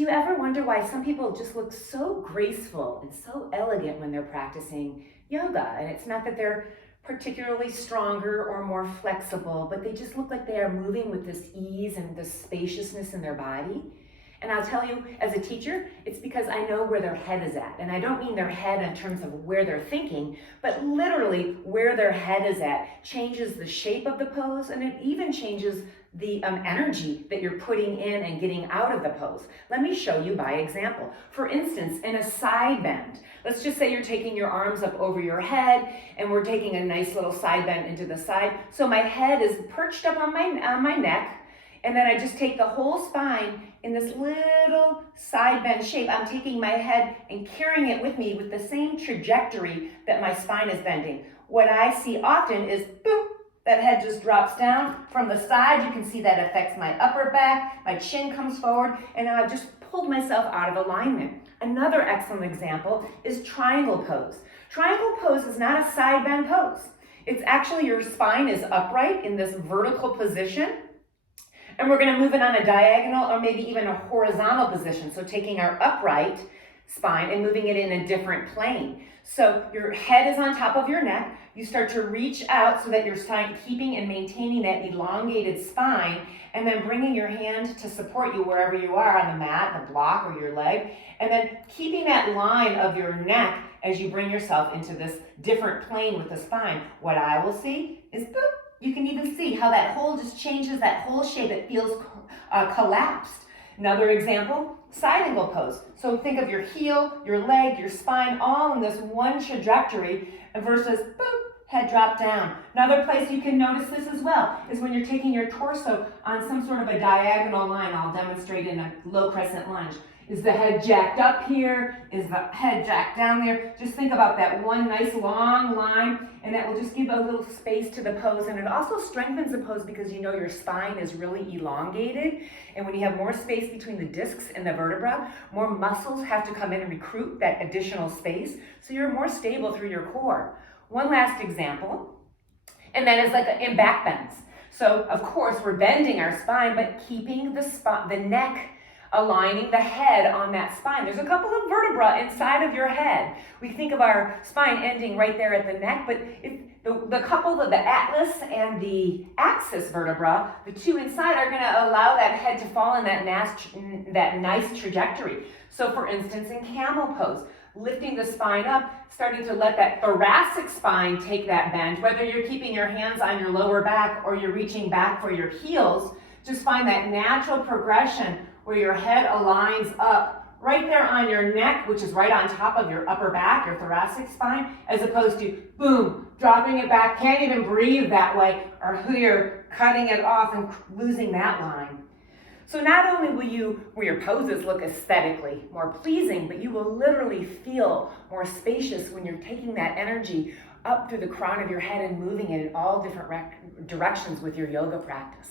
Do you ever wonder why some people just look so graceful and so elegant when they're practicing yoga? And it's not that they're particularly stronger or more flexible, but they just look like they are moving with this ease and this spaciousness in their body. And I'll tell you, as a teacher, it's because I know where their head is at. And I don't mean their head in terms of where they're thinking, but literally where their head is at changes the shape of the pose, and it even changes the energy that you're putting in and getting out of the pose. Let me show you by example. For instance, in a side bend, let's just say you're taking your arms up over your head and we're taking a nice little side bend into the side. So my head is perched up on my neck, and then I just take the whole spine in this little side bend shape. I'm taking my head and carrying it with me with the same trajectory that my spine is bending. What I see often is, boop, that head just drops down from the side. You can see that affects my upper back, my chin comes forward, and now I've just pulled myself out of alignment. Another excellent example is triangle pose. Triangle pose is not a side bend pose. It's actually your spine is upright in this vertical position, and we're going to move it on a diagonal or maybe even a horizontal position. So taking our upright spine and moving it in a different plane. So your head is on top of your neck. You start to reach out so that you're keeping and maintaining that elongated spine, and then bringing your hand to support you wherever you are on the mat, the block, or your leg, and then keeping that line of your neck as you bring yourself into this different plane with the spine. What I will see is, boop, you can even see how that whole just changes that whole shape. It feels collapsed. Another example, side angle pose. So think of your heel, your leg, your spine, all in this one trajectory versus, boop, head drop down. Another place you can notice this as well is when you're taking your torso on some sort of a diagonal line. I'll demonstrate in a low crescent lunge. Is the head jacked up here? Is the head jacked down there? Just think about that one nice long line, and that will just give a little space to the pose. And it also strengthens the pose because you know your spine is really elongated. And when you have more space between the discs and the vertebra, more muscles have to come in and recruit that additional space. So you're more stable through your core. One last example, and that is like in back bends. So of course we're bending our spine, but keeping the neck, aligning the head on that spine. There's a couple of vertebrae inside of your head. We think of our spine ending right there at the neck, but the couple of the atlas and the axis vertebra, the two inside, are going to allow that head to fall in that nice trajectory. So for instance, in camel pose, lifting the spine up, starting to let that thoracic spine take that bend, whether you're keeping your hands on your lower back or you're reaching back for your heels, just find that natural progression where your head aligns up right there on your neck, which is right on top of your upper back, your thoracic spine, as opposed to, boom, dropping it back, can't even breathe that way, or here, cutting it off and losing that line. So not only will your poses look aesthetically more pleasing, but you will literally feel more spacious when you're taking that energy up through the crown of your head and moving it in all different directions with your yoga practice.